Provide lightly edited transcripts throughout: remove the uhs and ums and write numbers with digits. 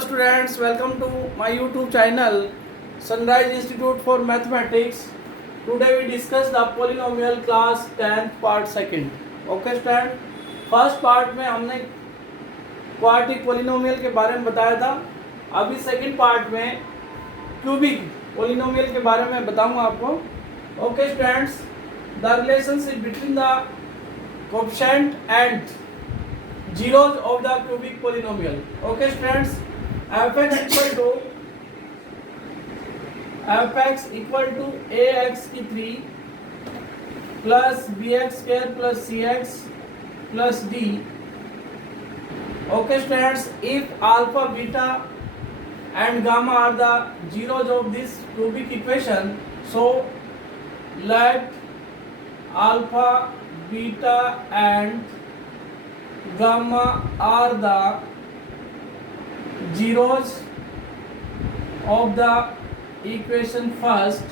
Students, welcome to my YouTube channel Sunrise Institute for Mathematics. Today we discuss the polynomial class 10th part second. Okay student, first part में हमने quadratic polynomial के बारे में बताया था. अभी second part में क्यूबिक पोलिनोमियल के बारे में बताऊंगा आपको. Okay students, the relationship between the coefficient and zeros of the cubic polynomial. Okay students, fx equal to ax की 3 plus bx square plus cx plus d. Okay students, if alpha, beta and gamma are the zeros of this cubic equation, so let alpha, beta and gamma are the zeros of the equation first.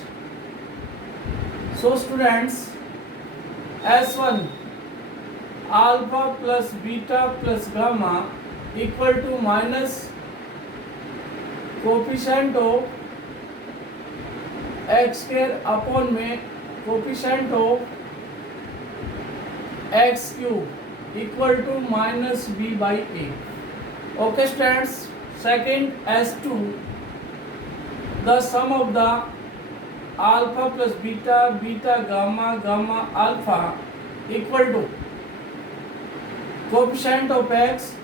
So students, S1 alpha plus beta plus gamma equal to minus coefficient of x square upon में coefficient of x cube equal to minus b by a. Okay students, second S2, the sum of the alpha plus beta, beta gamma, gamma alpha equal to coefficient of x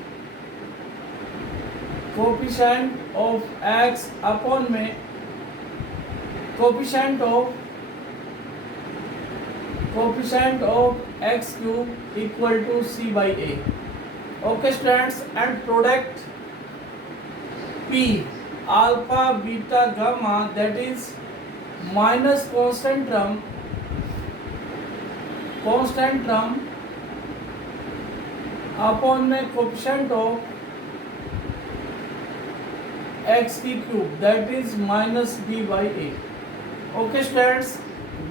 upon में coefficient of x cube equal to c by a. Okay students, and product p alpha, beta, gamma, that is minus constant term upon में coefficient of x cube, that is minus b by a. Okay students,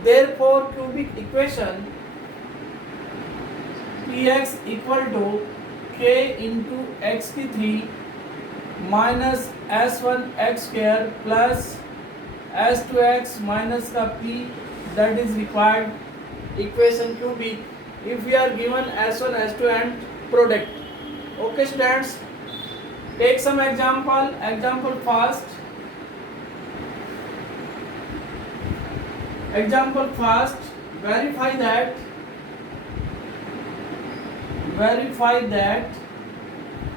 therefore cubic equation px equal to k into x की 3 minus s1 x square plus s2 x minus का p, that is required equation cubic if we are given s1 s2 and product. Okay students, take some example. Example first, verify that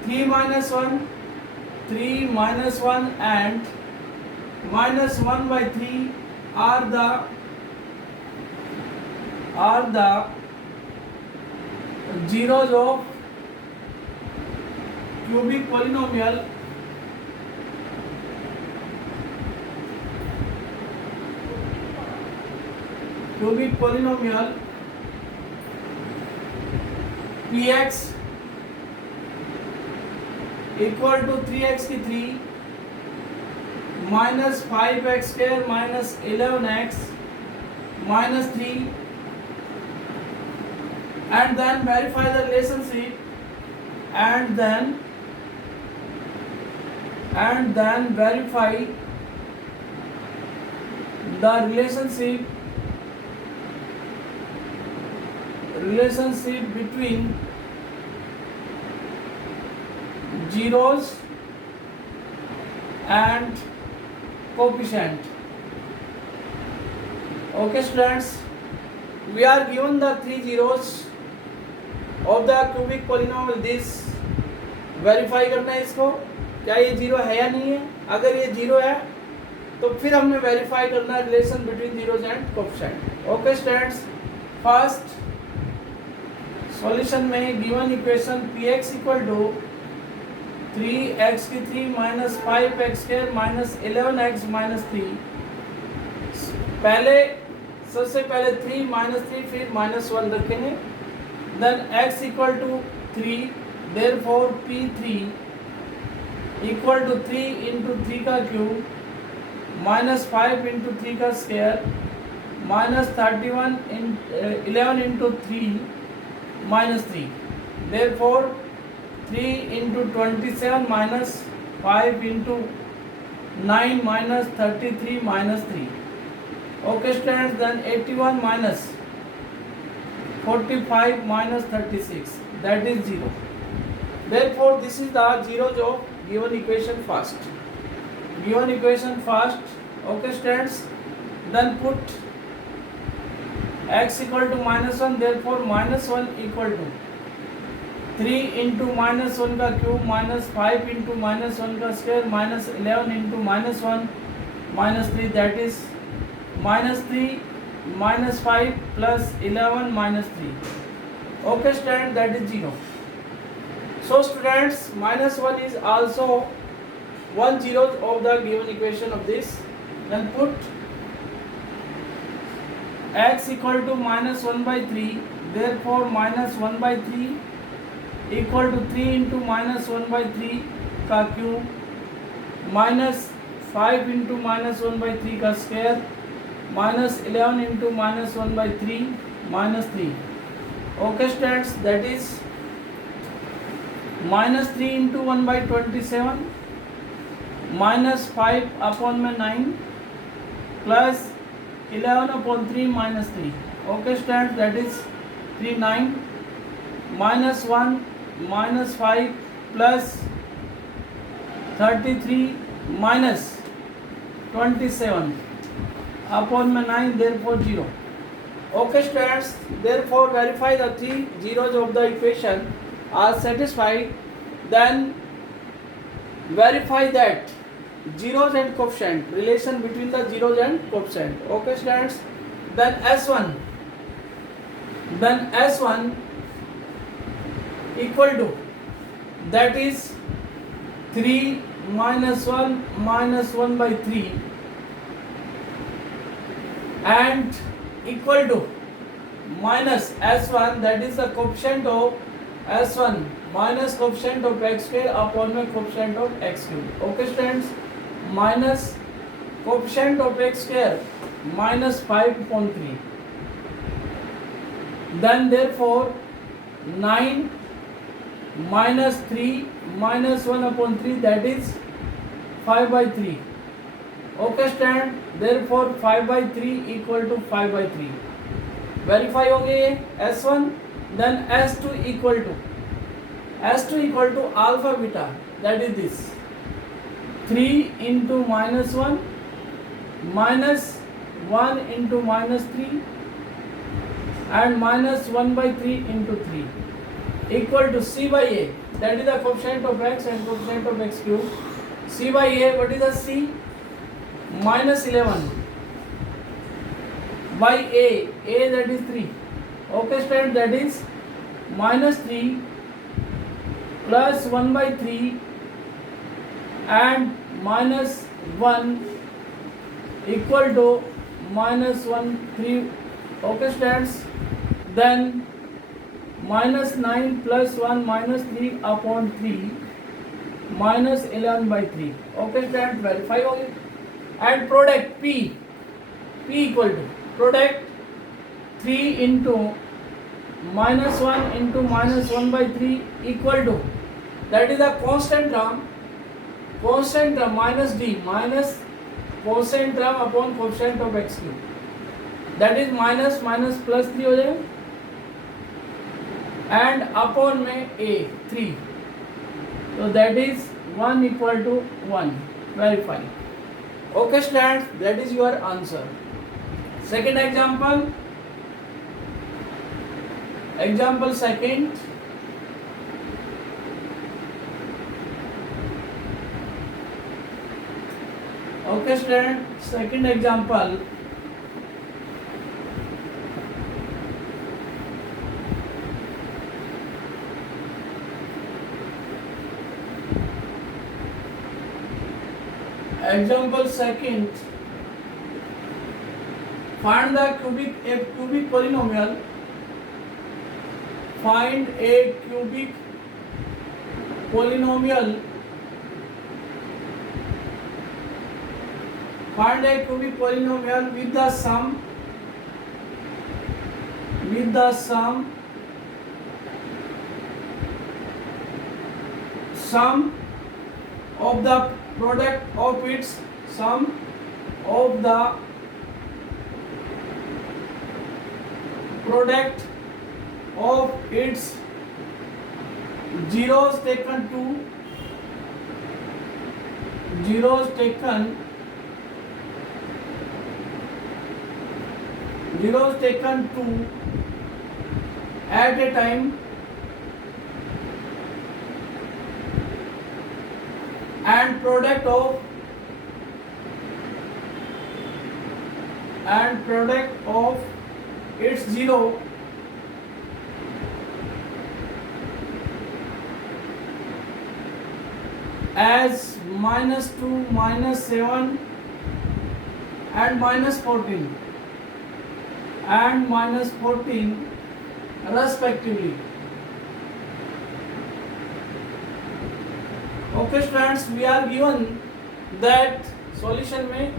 3 minus 1 and minus 1 by 3 are the zeros of cubic polynomial px equal to 3x की 3 minus 5x square minus 11x minus 3, and then verify the relationship and then verify the relationship between zeros and coefficient. Okay students, we are given the three zeros of the cubic polynomial. This verify करना है इसको, क्या ये zero है या नहीं है. अगर ये जीरो है तो फिर हमने वेरीफाई करना है relation between zeros and coefficient. Okay students, first solution में given equation px equal to 3x की 3 minus 5x square minus 11x minus 3. सबसे पहले 3 माइनस 3 फिर माइनस 1 रखेंगे. Then x equal to 3, therefore p3 equal to 3 into 3 का cube minus 5 into 3 का square minus 11 into 3 minus 3. Therefore 3 into 27 minus 5 into 9 minus 33 minus 3. Okay students, then 81 minus 45 minus 36, that is 0. Therefore this is the zeros of given equation first. Given equation first. Okay students, then put x equal to minus 1, therefore minus 1 equal to 3 into minus 1 का cube minus 5 into minus 1 का square minus 11 into minus 1 minus 3, that is minus 3 minus 5 plus 11 minus 3. Okay students, that is 0. So students, minus 1 is also one zero of the given equation of this. Then put x equal to minus 1 by 3, therefore minus 1 by 3 equal to 3 into minus 1 by 3 का cube minus 5 into minus 1 by 3 का square minus 11 into minus 1 by 3 minus 3. Okay students, that is minus 3 into 1 by 27 minus 5 upon में 9 plus 11 upon 3 minus 3. Okay students, that is 3 9 minus 1 minus 5 plus 33 minus 27 upon में 9, therefore 0. Okay students, therefore verify the three zeros of the equation are satisfied. Then verify that zeros and coefficient, relation between the zeros and coefficient. Okay students, then S1 equal to, that is 3 minus 1 minus 1 by 3 and equal to minus S1, that is the coefficient of S1 minus coefficient of x square upon the coefficient of x cube. Okay students, minus coefficient of x square minus 5 upon 3. Then therefore 9 minus 3 minus 1 upon 3, that is 5 by 3. Okay student, therefore 5 by 3 equal to 5 by 3. Verify हो गए S1. Then S2 equal to alpha beta, that is this 3 into minus 1 minus 1 into minus 3 and minus 1 by 3 into 3 equal to C by A, that is the coefficient of x and coefficient of x cube. C by A, what is the C? Minus 11 by A that is 3. Okay student, that is minus 3 plus 1 by 3 and minus 1 equal to minus 1 3. Okay students, then minus 9 plus 1 minus 3 upon 3 minus 11 by 3. Okay students, verify हो गए. And product P equal to product 3 into minus 1 into minus 1 by 3 equal to, that is the constant term minus D minus constant term upon coefficient of x cube, that is minus minus plus 3 हो जाएगा and upon में A 3, so that is 1 equal to 1. Verify. Okay students, that is your answer. Second example second. Okay student, second example. Example second. Find the cubic polynomial. Find a cubic polynomial. Find a cubic polynomial with the sum of the product of its sum of the product of its zeros taken to at a time and product of its zero as -2, -7 and -14 respectively. Okay students, we are given that solution में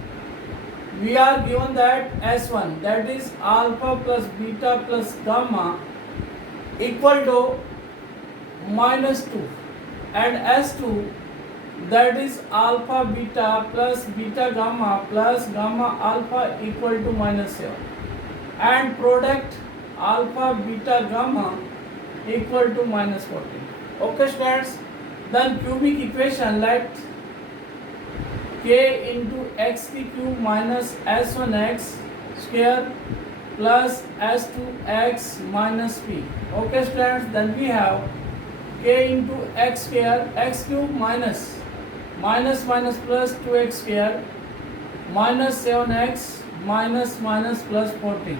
we are given that S1, that is alpha plus beta plus gamma equal to -2, and S2, that is alpha beta plus beta gamma plus gamma alpha equal to -7, and product alpha beta gamma equal to -14. Okay students, then cubic equation, let k into x cube minus s1x square plus s2x minus p. Okay students, then we have k into x square, x cube minus plus 2x square minus 7x minus plus 14.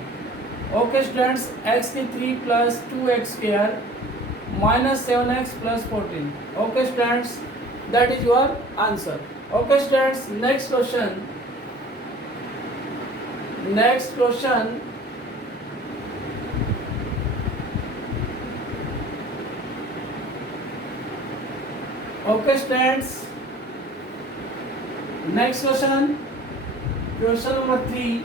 Okay students, x की 3 plus 2x square minus 7x plus 14. Okay students, that is your answer. Okay students, next question. Okay students, next question number 3.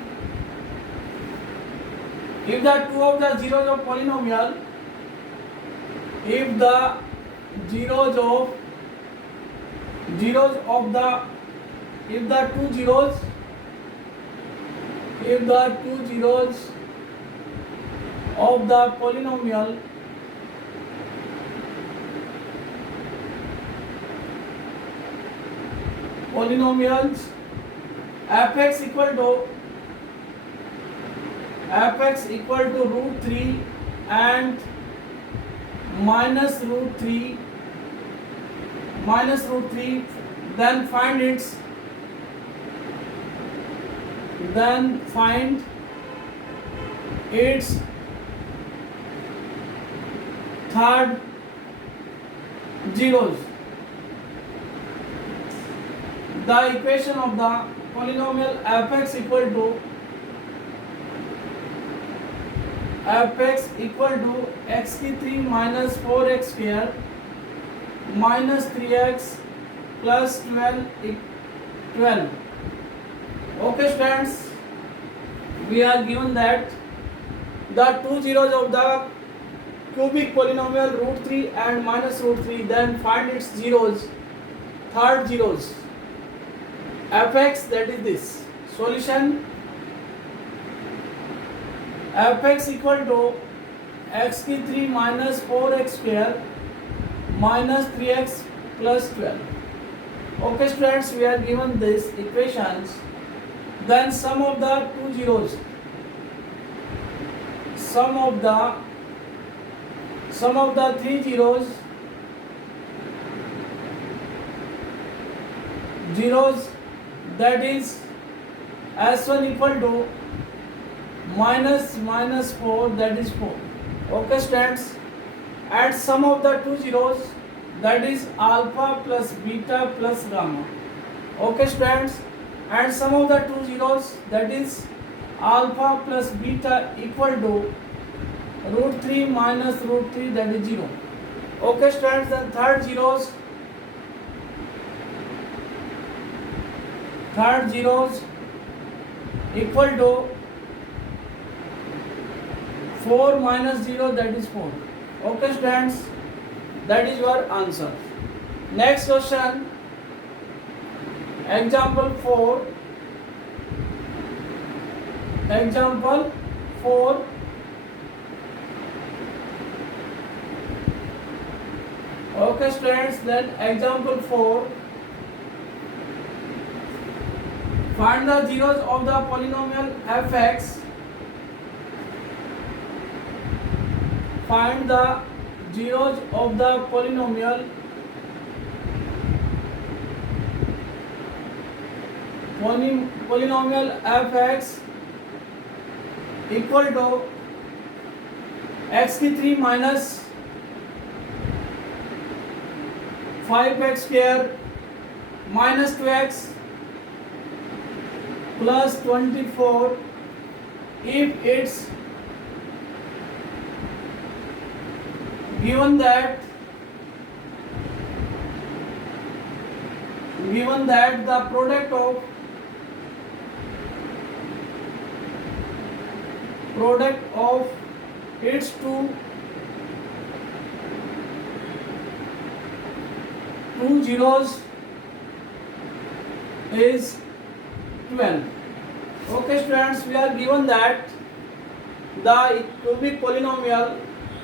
If the two of the zeros of polynomial, if the two zeros of the polynomials fx equal to root 3 and minus root 3, then find its third zeros. The equation of the polynomial fx equal to x की 3 minus 4x square minus 3x plus 12. Okay students, we are given that the two zeros of the cubic polynomial root 3 and minus root 3, then find its third zeros. Fx, that is this solution. Fx equal to x की 3 minus 4x square minus 3x plus 12. Okay students, we are given these equations. Then sum of the two zeros, sum of the three zeros, that is s1 equal to minus 4, that is 4. Okay students, add sum of the two zeros, that is alpha plus beta plus gamma. Okay students, add sum of the two zeros, that is alpha plus beta equal to root 3 minus root 3, that is 0. Okay students, then third zeros equal to 4 minus 0, that is 4. Okay students, that is your answer. Next question Example 4. Example 4. Okay students, then example 4. Find the zeros of the polynomial fx. Find the zeros of the polynomial fx equal to x की 3 minus 5x square minus 2x plus 24 if it's given that the product of its two zeros is 12. Okay students, we are given that the cubic polynomial,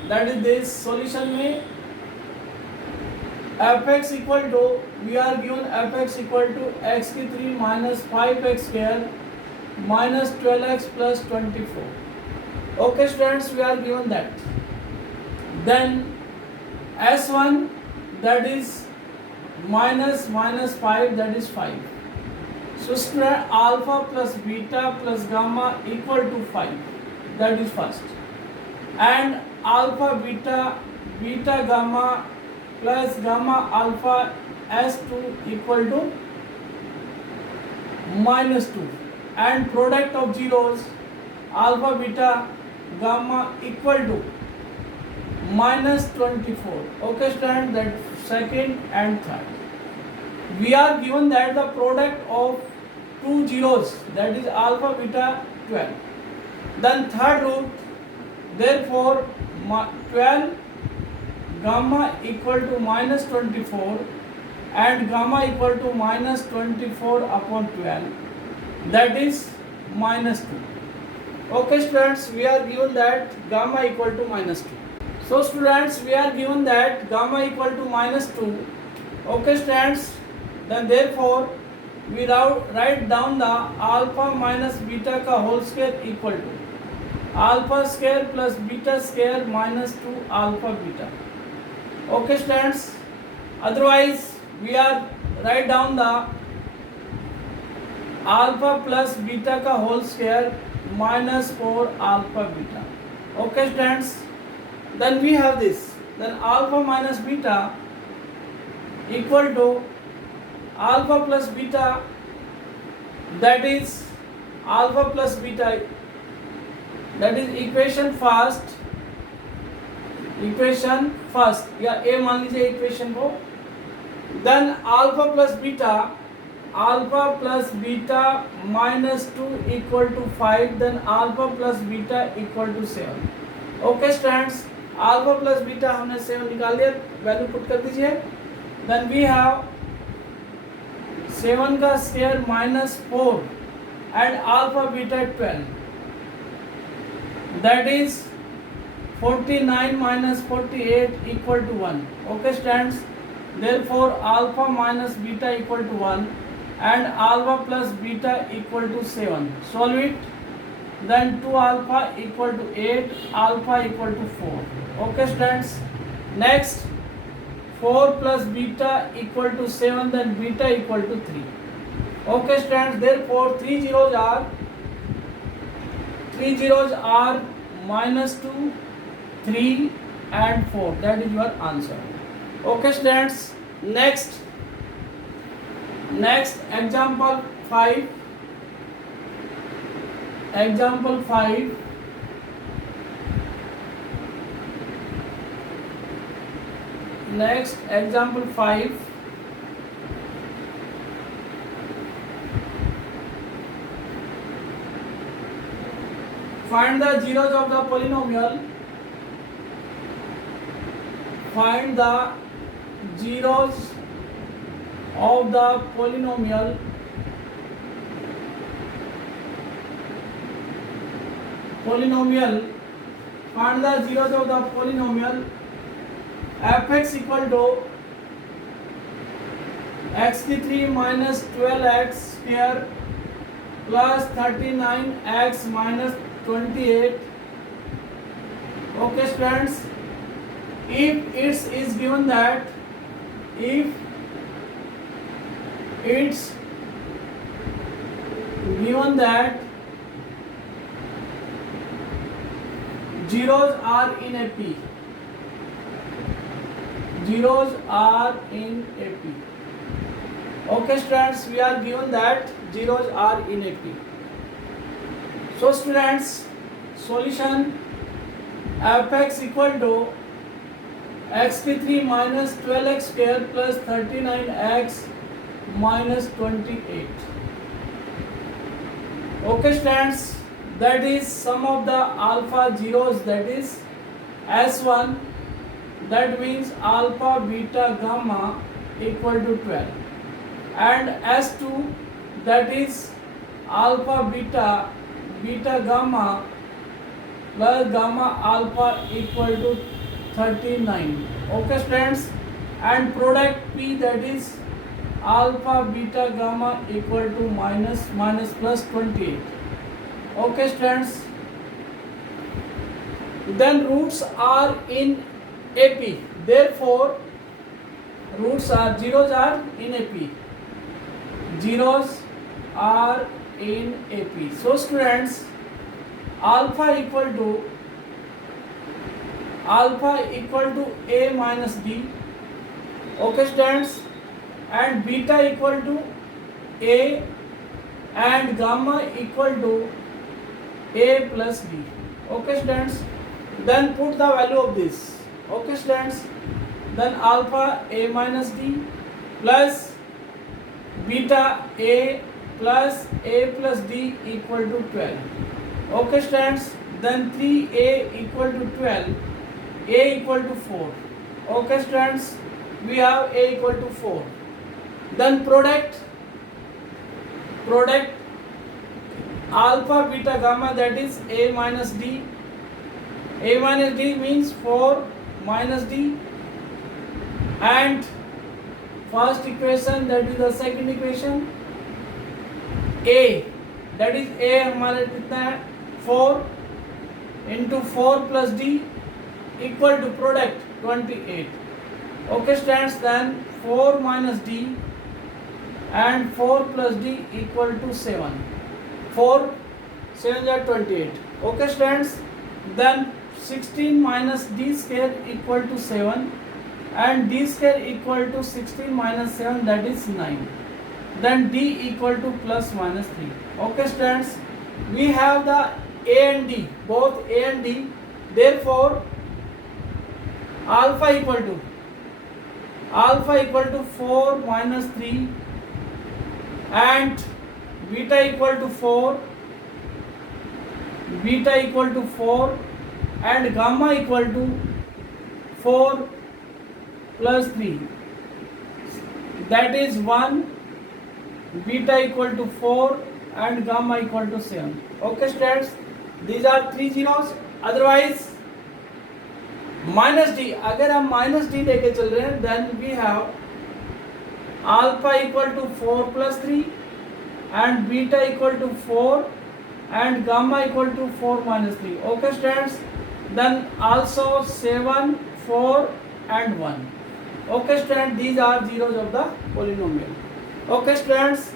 that is this solution में fx equal to, we are given fx equal to x की 3 minus 5x square minus 12x plus 24. Okay students, we are given that. Then s1, that is minus 5, that is 5. So student, alpha plus beta plus gamma equal to 5, that is first, and alpha beta gamma plus gamma alpha s2 equal to minus 2, and product of zeros alpha beta gamma equal to minus 24. Okay student, that second and third. We are given that the product of two zeros, that is alpha beta 12. Then third root, therefore 12 gamma equal to minus 24 and gamma equal to minus 24 upon 12, that is minus 2. Okay students, we are given that gamma equal to minus 2. So students, we are given that gamma equal to minus 2. Okay students, then therefore we write down the alpha minus beta का whole square equal to alpha square plus beta square minus 2 alpha beta. Okay students, otherwise we are write down the alpha plus beta का whole square minus 4 alpha beta. Okay students, then we have this, then alpha minus beta equal to alpha plus beta, that is alpha plus beta, that is equation first या a मान लीजिए equation को. then alpha plus beta minus 2 equal to 5, then alpha plus beta equal to 7. Okay students, alpha plus beta हमने 7 निकाल लिया, value put कर दीजिए. then we have 7 का square minus 4 and alpha beta 12, that is 49 minus 48 equal to 1. Okay students, therefore alpha minus beta equal to 1 and alpha plus beta equal to 7. Solve it. Then 2 alpha equal to 8, alpha equal to 4. Okay students, next 4 plus beta equal to 7, then beta equal to 3. Okay students, therefore 3 zeros are minus 2, 3 and 4, that is your answer. Okay students, next example 5. Example 5. Next example 5. Find the zeros of the polynomial. Find the zeros of the polynomial polynomial. Find the zeros of the polynomial. Fx equal to x3 minus 12x square plus 39x minus 28. Okay students, if it is given that, if it's given that zeros are in a P, zeros are in a P. Okay students, we are given that zeros are in a P. So students, solution fx equal to x3 minus 12x square plus 39x minus 28. Okay students, that is sum of the alpha zeros, that is S1, that means alpha beta gamma equal to 12, and S2, that is alpha beta gamma plus gamma alpha equal to 39. Okay students, and product P, that is alpha beta gamma equal to minus plus 28. Okay students, then roots are in AP, therefore roots are, zeros are in AP, zeros are in AP. So students, alpha equal to A minus D. Okay students, and beta equal to A and gamma equal to A plus D. Okay students, then put the value of this. Okay students, then alpha A minus D plus beta A plus D equal to 12. Okay students, then 3A equal to 12, A equal to 4. Okay students, we have A equal to 4. Then product alpha beta gamma, that is A minus D. A minus D means 4 minus D, and first equation, that is the second equation, A, that is A हमारा कितना है 4 into 4 plus D equal to product 28. Okay students, then 4 minus D and 4 plus D equal to 7. 4 7 are 28. Okay students, then 16 minus D square equal to 7, and D square equal to 16 minus 7, that is 9. Then D equal to plus minus 3. Okay students, we have the A and D, both A and D, therefore alpha equal to 4 minus 3 and beta equal to 4 and gamma equal to 4 plus 3, that is 1, beta equal to 4 and gamma equal to 7. Okay students, these are 3 zeros. Otherwise minus D, अगर हम minus D लेके चल रहे हैं, then we have alpha equal to 4 plus 3 and beta equal to 4 and gamma equal to 4 minus 3. Okay students, then also 7, 4 and 1. Okay students, these are zeros of the polynomial. Okay students.